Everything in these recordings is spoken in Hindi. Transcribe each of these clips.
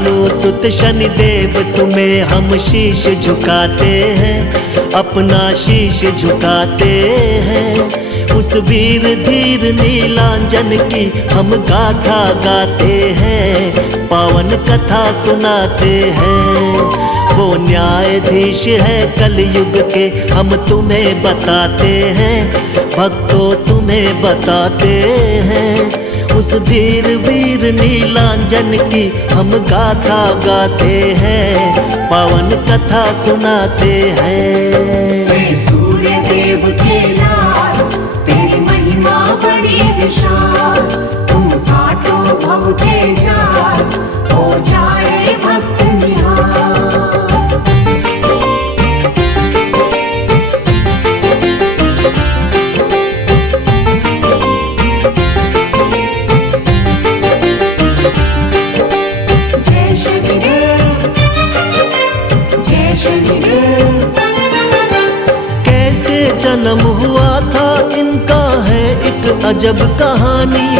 भानु सुत शनिदेव तुम्हें हम शीश झुकाते हैं, अपना शीश झुकाते हैं। उस वीर धीर नीलांजन की हम गाथा गाते हैं, पावन कथा सुनाते हैं। वो न्यायाधीश है कलयुग के हम तुम्हें बताते हैं, भक्तों तुम्हें बताते हैं। उस धीर वीर नीलांजन की हम गाथा गाते हैं, पावन कथा सुनाते हैं। सूर्य देव के लाल तेरी महिमा बड़ी विशाल, तुम काटो भव के जाल, हो जाए भक्त निहाल। जय शनिदेव, जय शनिदेव। कैसे जन्म हुआ था इनका है एक अजब कहानी,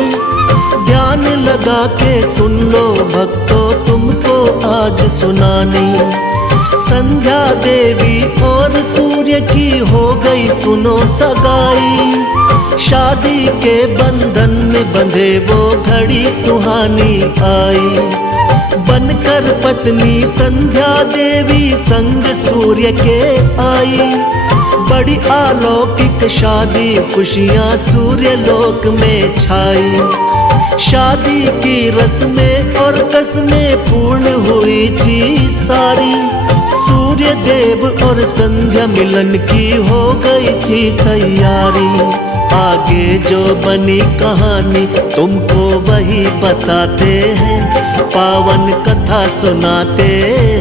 ध्यान लगा के सुन लो भक्तों तुमको आज सुनानी। संध्या देवी और सूर्य की हो गई सुनो सगाई, शादी के बंधन में बंधे वो घड़ी सुहानी आई। बनकर पत्नी संध्या देवी संग सूर्य के आई, बड़ी अलौकिक शादी खुशियां सूर्य लोक में छाई। शादी की रस्में और कसमें पूर्ण हुई थी सारी, सूर्य देव और संध्या मिलन की हो गई थी तैयारी। आगे जो बनी कहानी तुमको वही बताते हैं, पावन कथा सुनाते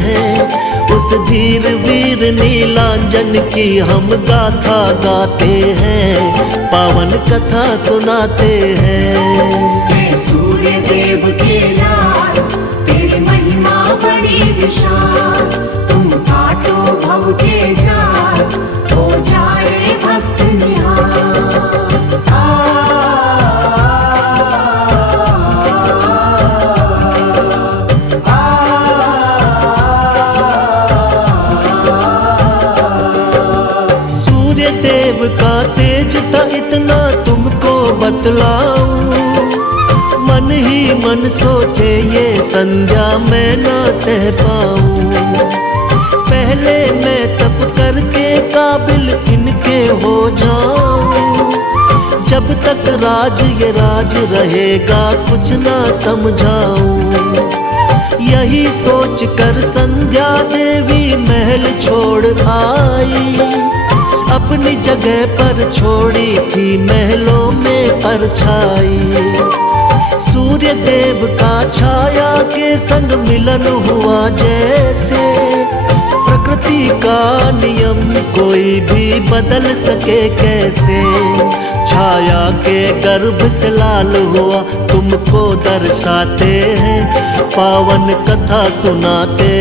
हैं। उस धीर वीर नीलांजन की हम गाथा गाते हैं, पावन कथा सुनाते हैं। सूर्य देव के लाल तेरी महिमा बड़ी विशाल, तुम काटो भव के जाल, हो जाए भक्त निहाल। सूर्य देव का तेज था इतना तुमको बतलाऊं, मन ही मन सोचे ये संध्या मैं ना सह पाऊं। पहले मैं तप करके काबिल इनके हो जाऊं, जब तक राज ये राज रहेगा कुछ ना समझाऊं। यही सोच कर संध्या देवी महल छोड़ आई, अपनी जगह पर छोड़ी थी महलों में परछाई। सूर्य देव का छाया के संग मिलन हुआ जैसे, प्रकृति का नियम कोई भी बदल सके कैसे। छाया के गर्भ से लाल हुआ तुमको दर्शाते हैं, पावन कथा सुनाते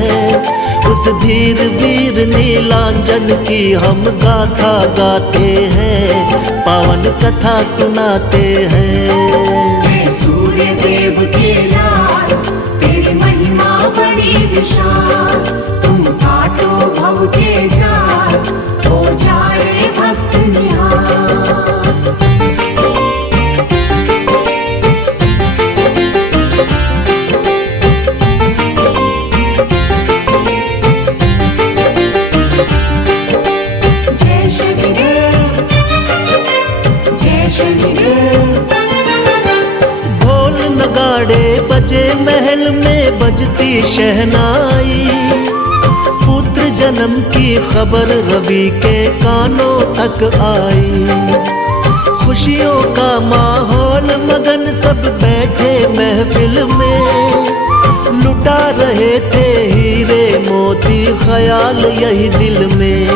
हैं। उस धीर वीर नीलांजन की हम गाथा गाते हैं, पावन कथा सुनाते हैं। सूर्य देव के लाल तेरी महिमा बड़ी विशाल, तुम काटो भव के जाल, हो जाए भक्त निहाल। जय शनिदेव, जय शनिदेव। ढोल नगाड़े बजे महल में बजती शहनाई, पुत्र जन्म की खबर रवि के कानों तक आई। खुशियों का माहौल मगन सब बैठे महफिल में, लुटा रहे थे हीरे मोती ख्याल यही दिल में।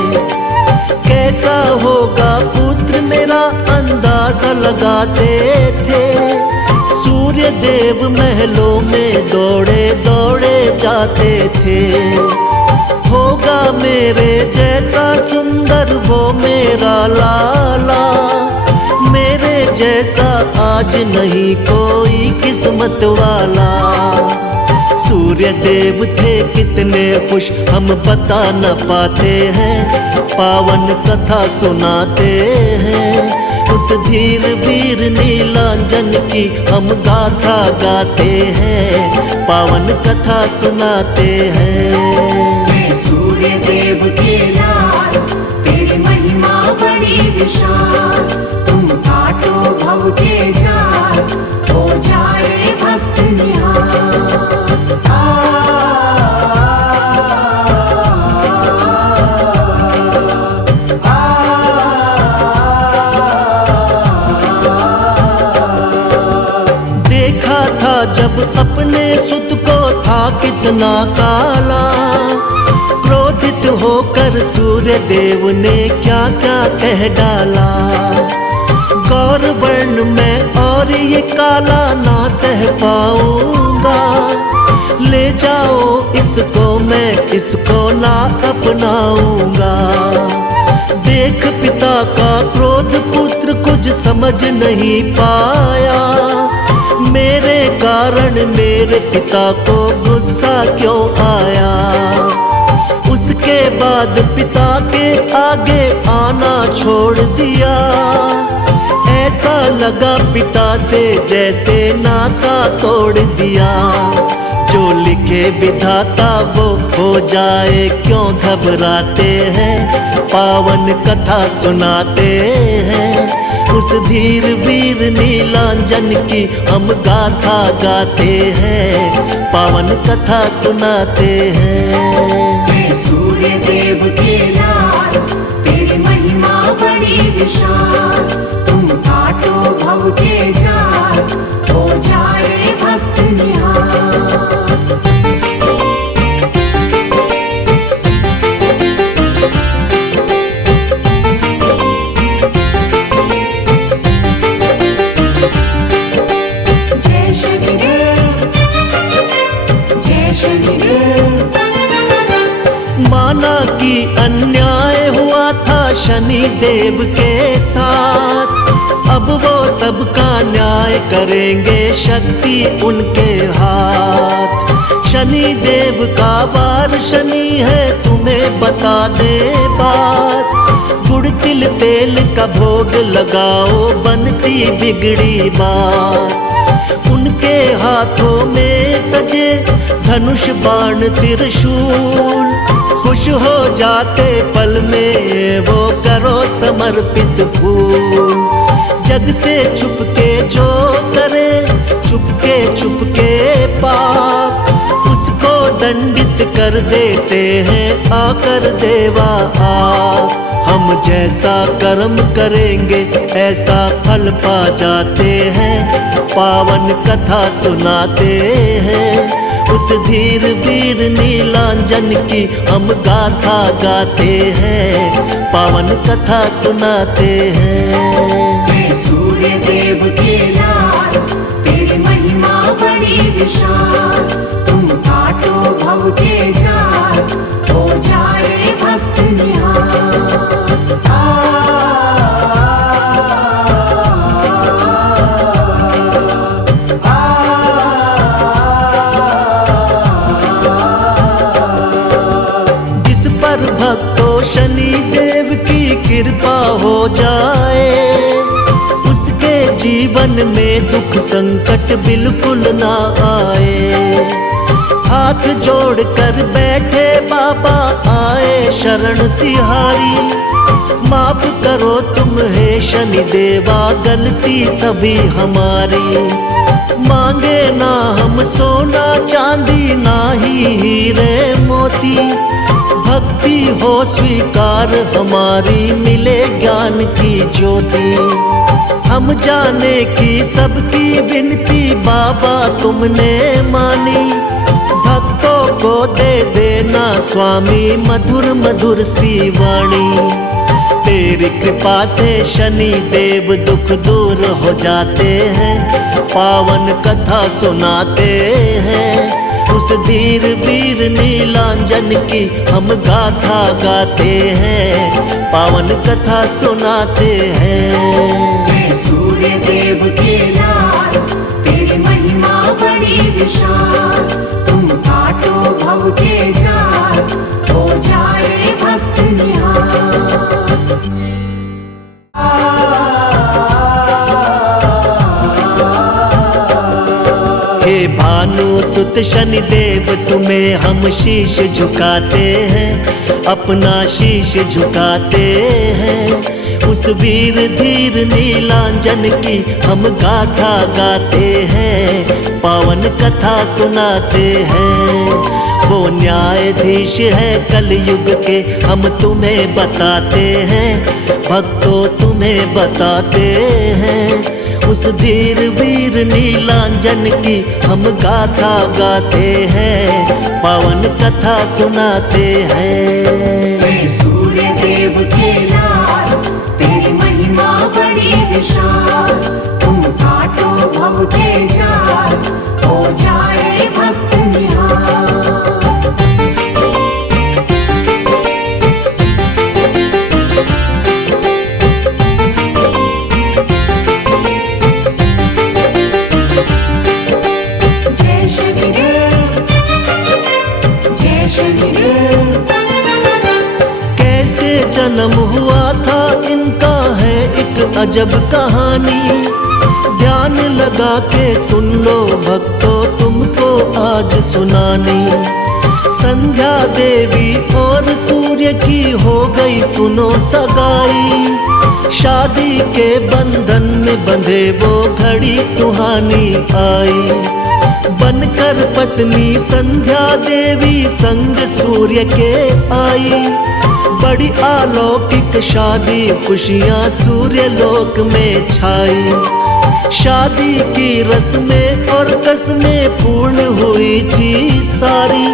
कैसा होगा पुत्र मेरा अंदाजा लगाते थे, सूर्य देव महलों में दौड़े दौड़े जाते थे। होगा मेरे जैसा सुंदर वो मेरा लाला, मेरे जैसा आज नहीं कोई किस्मत वाला। सूर्य देव थे कितने खुश हम बता न पाते हैं, पावन कथा सुनाते हैं। उस धीर वीर नीलांजन की हम गाथा गाते हैं, पावन कथा सुनाते हैं। सूर्य देव के लाल तेरी महिमा बड़ी विशाल, तुम काटो भव के जाल, हो जाए भक्त निहाल। देखा था जब अपने सुत को था कितना काला, क्रोधित होकर सूर्य देव ने क्या क्या कह डाला। गौर वर्ण में और ये काला ना सह पाऊंगा, ले जाओ इसको मैं इसको ना अपनाऊंगा। देख पिता का क्रोध पुत्र कुछ समझ नहीं पाया, मेरे कारण मेरे पिता को गुस्सा क्यों आया। उसके बाद पिता के आगे आना छोड़ दिया, ऐसा लगा पिता से जैसे नाता तोड़ दिया। जो लिखे विधाता वो हो जाए क्यों घबराते हैं, पावन कथा सुनाते हैं। उस धीर वीर नीलांजन की हम गाथा गाते हैं, पावन कथा सुनाते हैं। सूर्य देव के लाल तेरी महिमा बड़ी विशाल, तुम काटो भव के जाल, हो जाए भक्त निहाल। जय शनिदेव, जय शनिदेव। माना कि अन्याय हुआ था शनि देव के साथ, अब वो सबका न्याय करेंगे, शक्ति उनके हाथ। शनि देव का वार शनि है तुम्हें बता दे बात, गुड़ तिल तेल का भोग लगाओ बनती बिगड़ी बात। उनके हाथों में सजे धनुष बाण त्रिशूल, खुश हो जाते पल में वो करो समर्पित फूल। जग से छुपके जो करे चुपके पाप, उसको दंडित कर देते हैं आकर देवा आप। हम जैसा कर्म करेंगे ऐसा फल पा जाते हैं, पावन कथा सुनाते हैं। उस धीर वीर नीलांजन की हम गाथा गाते हैं, पावन कथा सुनाते हैं। सूर्य देव के लाल तेरी महिमा बड़ी विशाल, तुम काटो भव के जाल, हो जाए भक्त निहाल। जिस पर भक्तों शनि देव की कृपा हो जाए, उसके जीवन में दुख संकट बिल्कुल ना आए। हाथ जोड़ कर बैठे बाबा आए शरण तिहारी, माफ करो तुम हे शनि देवा गलती सभी हमारी। मांगे ना हम सोना चांदी ना ही हीरे मोती, भक्ति हो स्वीकार हमारी मिले ज्ञान की ज्योति। हम जाने की सबकी विनती बाबा तुमने मानी, भक्तों को दे देना स्वामी मधुर मधुर सी वाणी। तेरी कृपा से शनि देव दुख दूर हो जाते हैं, पावन कथा सुनाते हैं। उस धीर वीर नीलांजन की हम गाथा गाते हैं, पावन कथा सुनाते हैं। सूर्य देव के लाल तेरी महिमा बड़ी विशाल, तुम हे भानु सुत शनिदेव तुम्हें हम शीश झुकाते हैं, अपना शीश झुकाते हैं। उस वीर धीर नीलांजन की हम गाथा गाते हैं, पावन कथा सुनाते हैं। वो न्यायाधीश है कलयुग के हम तुम्हें बताते हैं, भक्तों तुम्हें बताते हैं। उस धीर वीर नीलांजन की हम गाथा गाते हैं, पावन कथा सुनाते हैं। हे सूर्य देव के लाल, तेरी महिमा बड़ी विशाल। तुम काटो भव के जाल, हो जाए भक्त निहाल। कैसे जन्म हुआ था इनका है एक अजब कहानी, ध्यान लगा के सुन लो भक्तों तुमको आज सुनानी। संध्या देवी और सूर्य की हो गई सुनो सगाई, शादी के बंधन में बंधे वो घड़ी सुहानी आई। बनकर पत्नी संध्या देवी संग सूर्य के आई, बड़ी अलौकिक शादी खुशियां सूर्य लोक में छाई। शादी की रस्में और कसमें पूर्ण हुई थी सारी,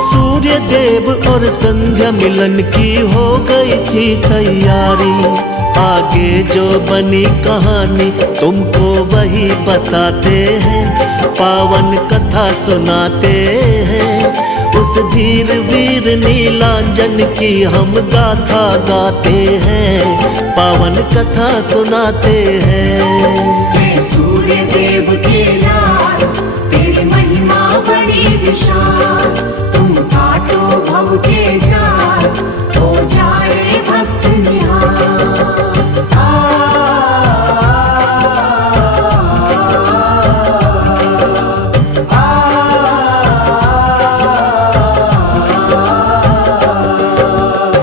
सूर्य देव और संध्या मिलन की हो गई थी तैयारी। आगे जो बनी कहानी तुमको वही बताते हैं, पावन कथा सुनाते हैं। उस धीर वीर नीलांजन की हम गाथा गाते हैं, पावन कथा सुनाते हैं। हे सूर्य देव के लाल, तेरी महिमा बड़ी विशाल। तुम काटो भव के जाल, हो जाए भक्त निहाल।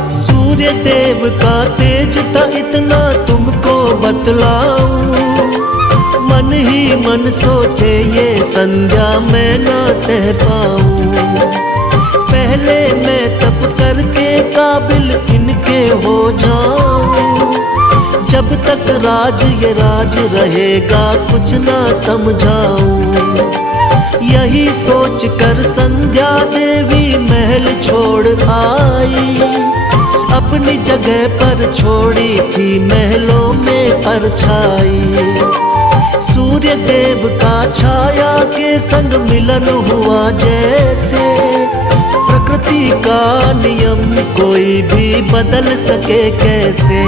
सूर्य देव का तेज था इतना तुमको बतलाऊं, मन ही मन सोचे ये संध्या मैं ना सह पाऊं। पहले मैं तप करके काबिल इनके हो जाऊं, जब तक राज ये राज रहेगा कुछ ना समझाऊं। यही सोच कर संध्या देवी महल छोड़ आई, अपनी जगह पर छोड़ी थी महलों में परछाई। सूर्य देव का छाया के संग मिलन हुआ जैसे, प्रकृति का नियम कोई भी बदल सके कैसे।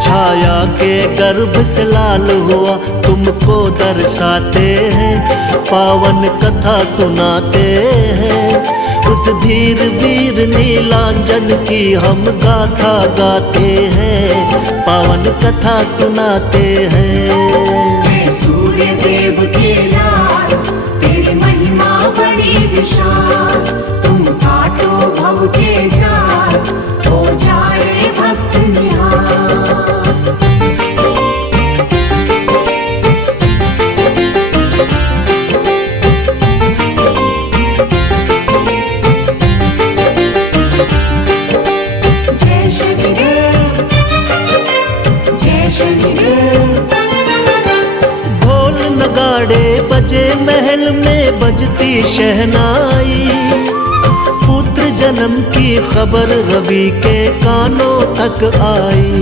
छाया के गर्भ से लाल हुआ तुमको दर्शाते हैं, पावन कथा सुनाते हैं। उस धीर वीर नीलांजन की हम गाथा गाते हैं, पावन कथा सुनाते हैं। सूर्य देव के लाल, तेरी महिमा बड़ी विशाल। तुम काटो भव के जाल, हो जाए भक्त निहाल। जय शनिदेव, जय शनिदेव। ढोल नगाड़े बजे महल में बजती शहनाई, पुत्र जन्म की खबर रवि के कानों तक आई।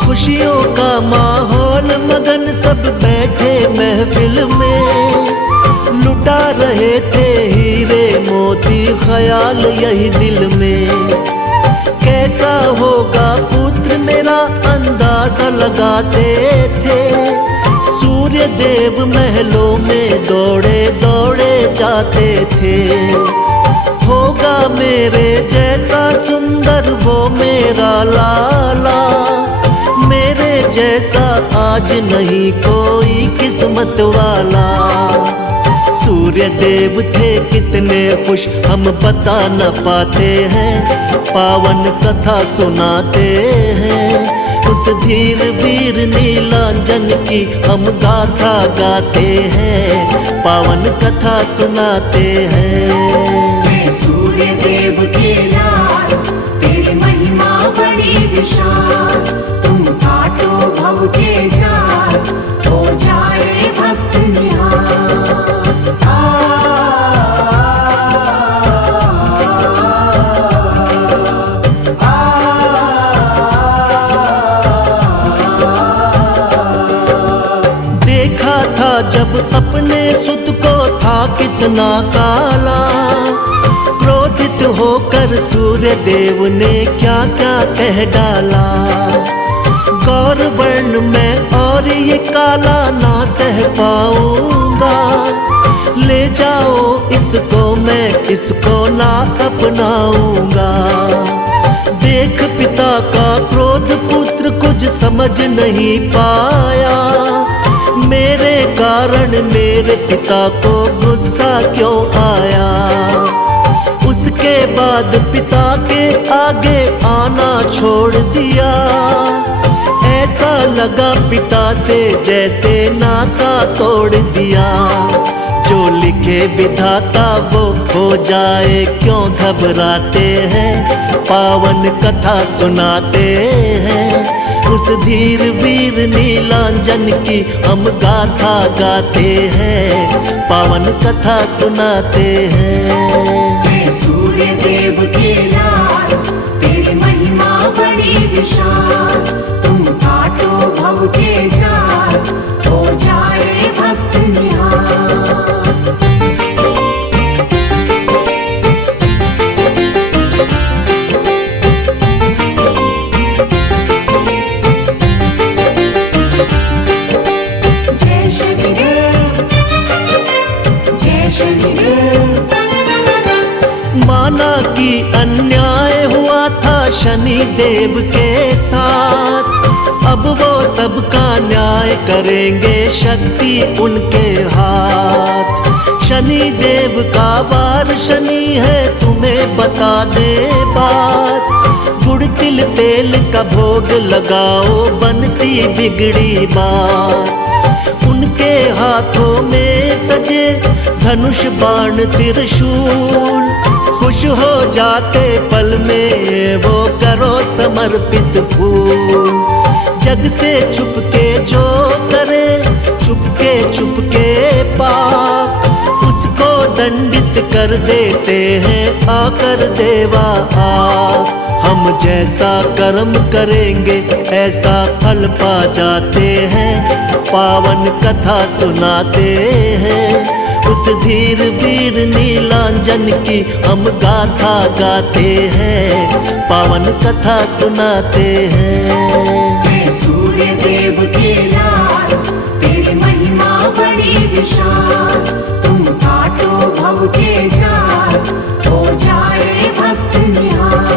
खुशियों का माहौल मगन सब बैठे महफिल में, लुटा रहे थे हीरे मोती ख्याल यही दिल में। कैसा होगा पुत्र मेरा अंदाजा लगाते थे, सूर्य देव महलों में दौड़े दौड़े जाते थे। होगा मेरे जैसा सुंदर वो मेरा लाला, मेरे जैसा आज नहीं कोई किस्मत वाला। सूर्य देव थे कितने खुश हम बता न पाते हैं, पावन कथा सुनाते हैं। उस धीर वीर नीलांजन की हम गाथा गाते हैं, पावन कथा सुनाते हैं। सूर्य देव के लाल तेरी महिमा बड़ी विशाल, तुम काटो भव के जाल, हो जाए भक्त निहाल। देखा था जब अपने सुत को था कितना काला, क्रोधित होकर सूर्य देव ने क्या क्या कह डाला। गौर वर्ण में और ये काला ना सह पाऊंगा, ले जाओ इसको मैं इसको ना अपनाऊंगा। देख पिता का क्रोध पुत्र कुछ समझ नहीं पाया, मेरे कारण मेरे पिता को गुस्सा क्यों आया। उसके बाद पिता के आगे आना छोड़ दिया, ऐसा लगा पिता से जैसे नाता तोड़ दिया। जो लिखे विधाता वो हो जाए क्यों घबराते हैं, पावन कथा सुनाते हैं। उस धीर वीर नीलांजन की हम गाथा गाते हैं, पावन कथा सुनाते हैं। सूर्य देव के लाल तेरी महिमा बड़ी विशाल, तुम काटो भव के जाल, हो जाए भक्त निहाल। जय शनिदेव, जय शनिदेव। माना कि अन्याय हुआ था शनि देव के साथ, अब वो सबका न्याय करेंगे शक्ति उनके हाथ। शनि देव का वार शनि है तुम्हें बता दे बात, गुड़ तिल तेल का भोग लगाओ बनती बिगड़ी बात। उनके हाथों में सजे धनुष बाण त्रिशूल, खुश हो जाते पल में वो करो समर्पित फूल। जग से छुपके जो करे चुपके पाप, उसको दंडित कर देते हैं आकर देवा आप। हम जैसा कर्म करेंगे ऐसा फल पा जाते हैं, पावन कथा सुनाते हैं। उस धीर वीर नीलांजन की हम गाथा गाते हैं, पावन कथा सुनाते हैं। सूर्य देव के लाल तेरी महिमा बड़ी विशाल, तुम काटो भव के जाल, हो जाए भक्त निहाल।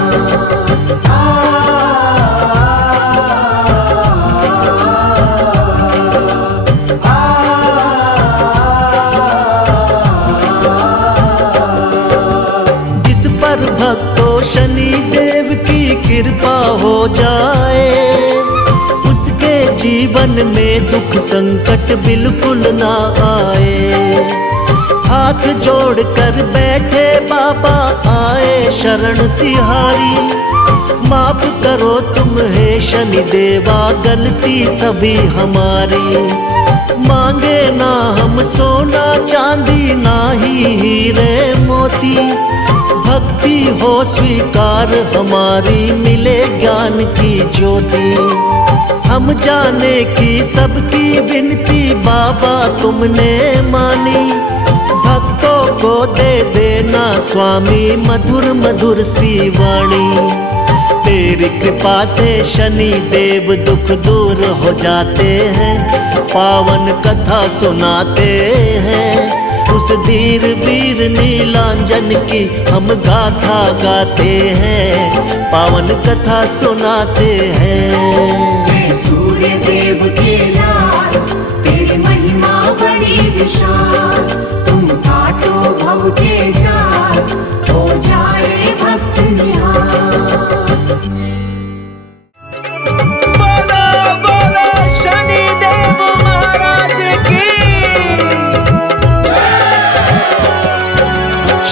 जिस पर भक्तों शनि देव की कृपा हो जाए, उसके जीवन में दुख संकट बिल्कुल ना आए। हाथ जोड़ कर बैठे बाबा आए शरण तिहारी, माफ करो तुम हे शनि देवा गलती सभी हमारी। मांगे ना हम सोना चांदी ना ही हीरे मोती, भक्ति हो स्वीकार हमारी मिले ज्ञान की ज्योति। हम जाने की सबकी विनती बाबा तुमने मानी, भक्तों को दे देना स्वामी मधुर मधुर सी वाणी। तेरी कृपा से शनि देव दुख दूर हो जाते हैं, पावन कथा सुनाते हैं। उस धीर वीर नीलांजन की हम गाथा गाते हैं, पावन कथा सुनाते हैं। सूर्य देव के लाल तेरी महिमा बड़ी विशाल, तुम भव के जाल, हो जाए भक्त निहाल। बोलो बोलो शनिदेव महाराज की।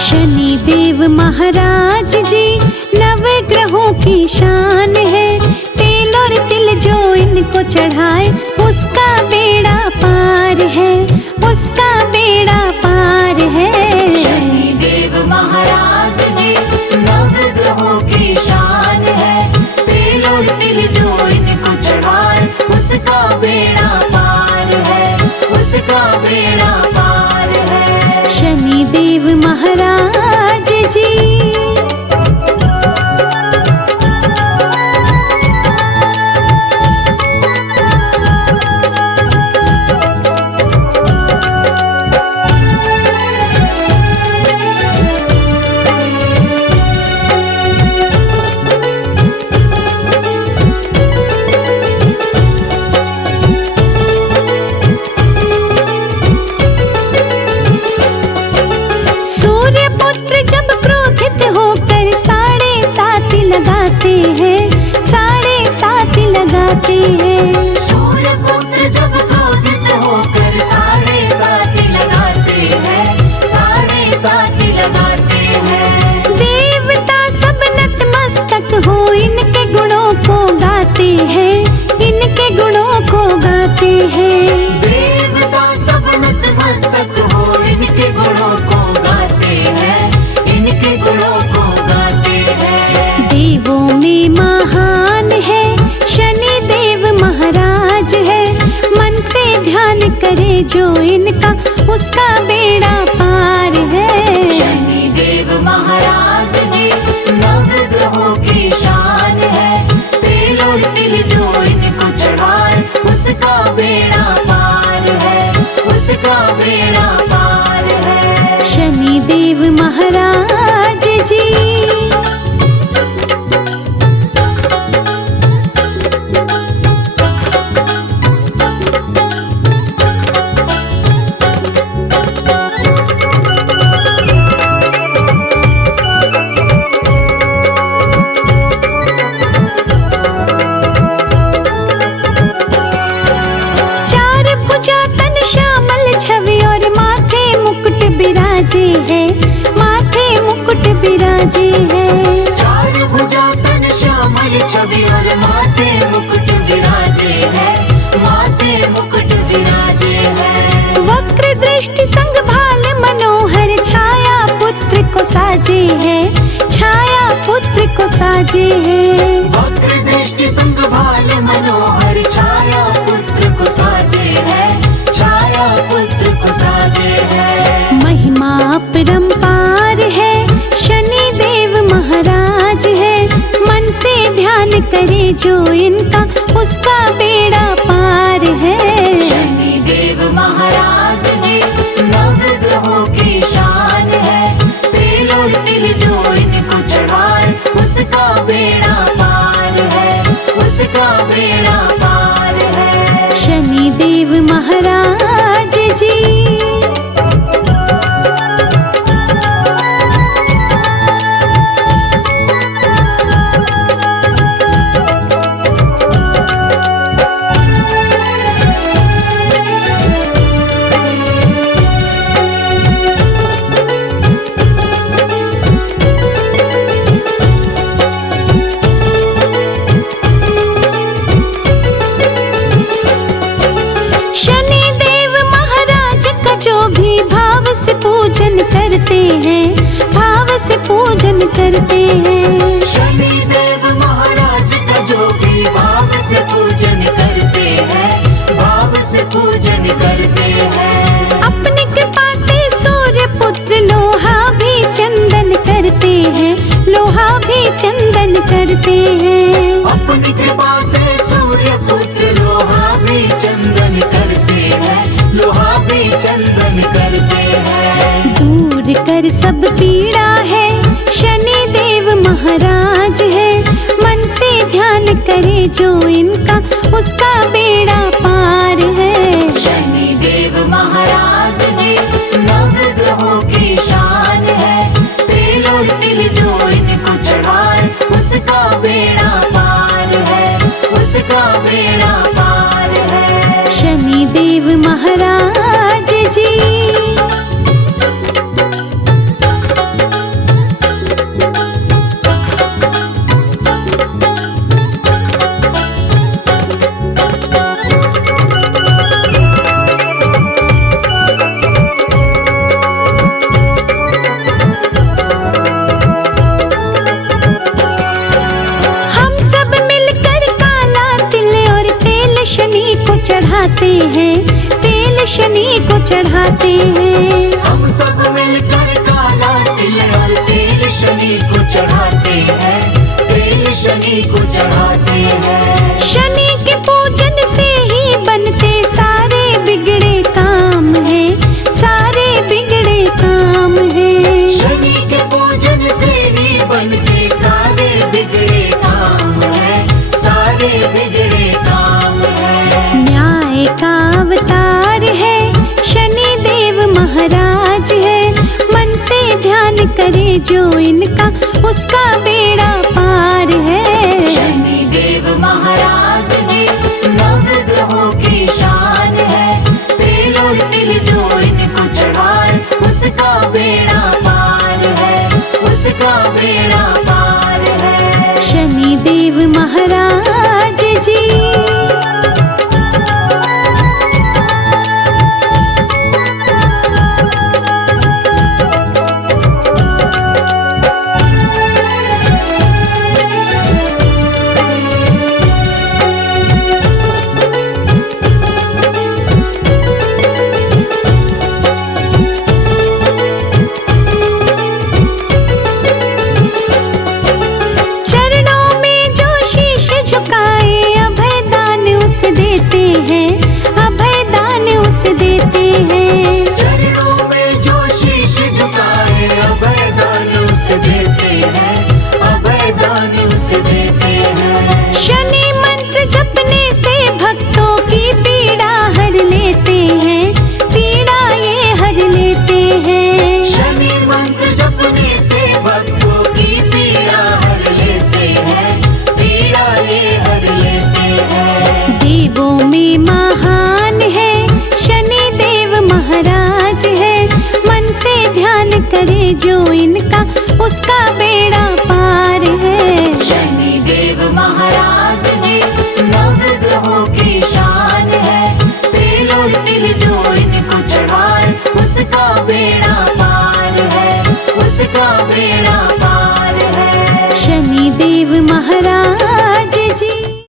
शनिदेव महाराज जी नवग्रहों की शान है। तेल और तिल जो इनको चढ़ाए उसका बेड़ा पार है, उसका बेड़ा पार है। शनिदेव महाराज जी नवग्रहों की शान है। तेल और तिल जो इनको चढ़ाए उसका बेड़ा पार है, उसका बेड़ा पार है। शनिदेव महाराज जी सूर्यपुत्र जब क्रोधित होकर साढ़े साथी लगाते हैं, साढ़े साथी लगाते हैं। देवता सब नतमस्तक हो इनके गुणों को गाते हैं, इनके गुणों को गाते हैं। देवता सब नतमस्तक हो इनके गुणों को गाते हैं, इनके गुणों को गाते हैं। देवों में महान है शनिदेव महाराज है। मन से ध्यान करे जो इनका उसका बेड़ा पार है। शनिदेव महाराज जी नवग्रहों की शान है। तेल और तिल जो इनको चढ़ाए उसका बेड़ा पार है, उसका बेड़ा पार है। शनिदेव महाराज जी बिराजे है, माथे मुकुट बिराजे है। चार भुजा तन श्यामल छवि और माथे मुकुट विराजे है, माथे मुकुट विराजे है। वक्र दृष्टि संग भाल मनोहर छाया पुत्र को साजे है, छाया पुत्र को साजे है। वक्र दृष्टि संग भाल मनोहर छाया पुत्र को साजे है, छाया पुत्र को साजे है। महिमा अपरंपार है शनिदेव महाराज है। मन से ध्यान करे जो इनका उसका बेड़ा पार है। शनिदेव महाराज जी नवग्रहों की शान है। तेल और तिल जो इनको चढ़ाए उसका बेड़ा पार है, उसका बेड़ा पार है। शनिदेव महाराज जी करते हैं, भाव से पूजन करते हैं। शनिदेव महाराज का जो भी भाव से पूजन करते हैं, भाव से पूजन करते हैं। अपनी कृपा से सूर्य पुत्र लोहा भी चंदन करते हैं, लोहा भी चंदन करते हैं। अपनी कृपा से सूर्य पुत्र लोहा भी चंदन करते हैं, लोहा भी चंदन करते हैं। दूर कर सब पीड़ा है शनिदेव महाराज है। मन से ध्यान करे जो इनका उसका बेड़ा पार है। शनिदेव महाराज जी नवग्रहों की शान शनि देव महाराज जी। हम सब मिलकर काला तिल और तेल शनि को चढ़ाते हैं, तेल शनि को चढ़ाते हैं। हम सब मिलकर काला तिल और तेल शनि को चढ़ाते हैं, तेल शनि को चढ़ाते हैं। शनि के पूजन से ही बनते सारे बिगड़े काम हैं, सारे बिगड़े काम हैं। शनि के पूजन से ही बनते सारे बिगड़े काम है, सारे बिगड़े काम है। न्याय का अवतार है शनि देव महाराज है, मन से ध्यान करे जो इनका उसका